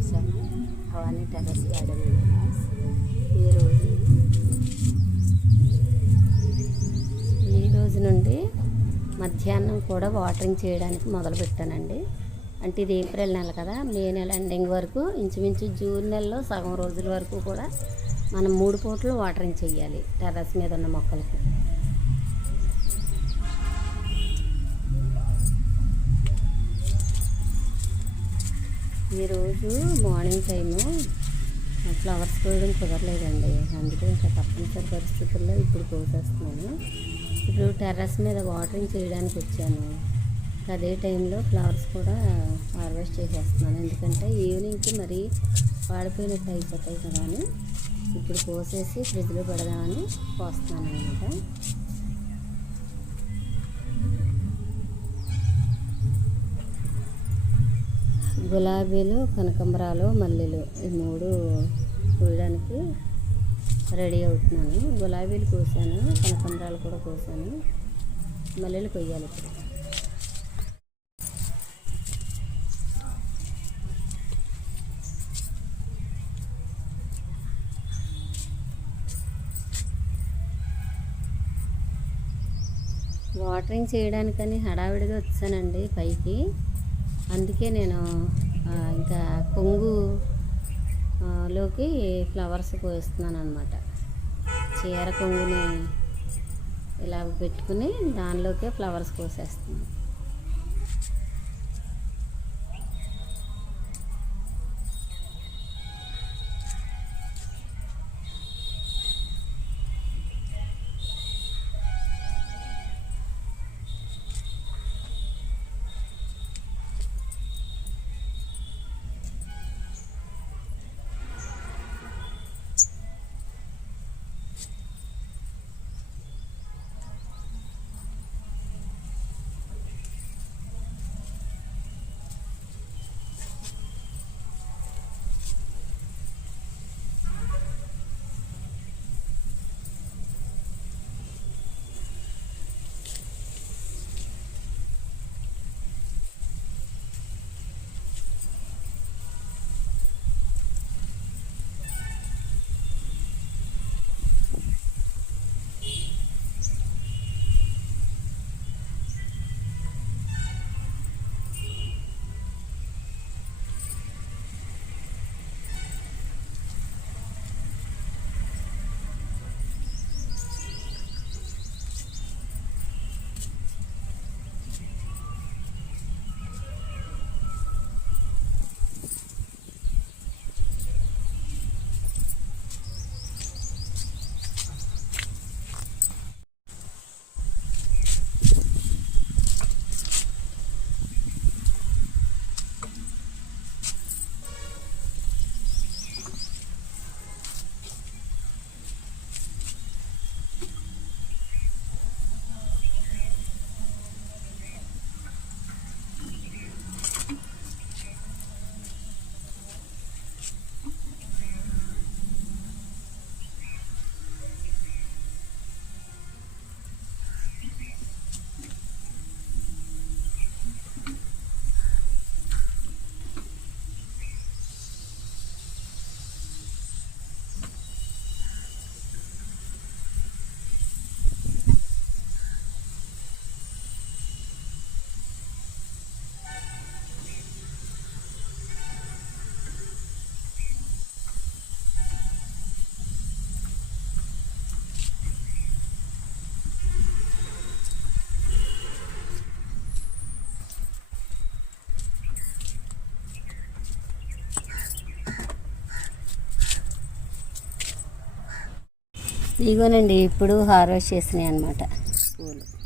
వచ్చేసాను Bhavani terrace garden. ఈ రోజు నుండి మధ్యాహ్నం కూడా వాటరింగ్ చేయడానికి మొదలుపెట్టానండి. అంటే ఇది ఏప్రిల్ నెల కదా, మే నెల ఎండింగ్ వరకు ఇంచుమించు జూన్ నెలలో సగం రోజుల వరకు కూడా మనం 3 పూటలు వాటరింగ్ చేయాలి టెర్రస్ మీద ఉన్న మొక్కలకి. ఈరోజు మార్నింగ్ టైము ఫ్లవర్స్ కోయడం కుదరలేదండి, అందుకే ఇంకా తప్పనిసరి పరిస్థితుల్లో ఇప్పుడు కోసేస్తున్నాను. ఇప్పుడు టెర్రస్ మీద వాటరింగ్ చేయడానికి వచ్చాను, అదే టైంలో ఫ్లవర్స్ కూడా హార్వెస్ట్ చేసేస్తున్నాను. ఎందుకంటే ఈవినింగ్కి మరీ వాడిపోయినట్టు అయిపోతాయి కదా అని ఇప్పుడు కోసేసి ఫ్రిడ్జ్లో పెడదామని కోస్తున్నాను అనమాట. గులాబీలు, కనకాంబరాలు, మల్లెలు ఈ 3 కోయడానికి రెడీ అవుతున్నాను. గులాబీలు కోసాను, కనకాంబరాలు కూడా కోసాను, మల్లెలు కొయ్యాలి ఇప్పుడు. వాటరింగ్ చేయడానికని హడావిడిగా వచ్చానండి పైకి. అందుకే నేను ఇంకా కొంగులోకి ఫ్లవర్స్ కోస్తున్నాను అనమాట. చీర కొంగుని ఇలా పెట్టుకుని దానిలోకే ఫ్లవర్స్ కోసేస్తున్నాను. ఇదిగోనండి ఇప్పుడు హార్వెస్ట్ చేసినాయి అన్నమాట పూలు.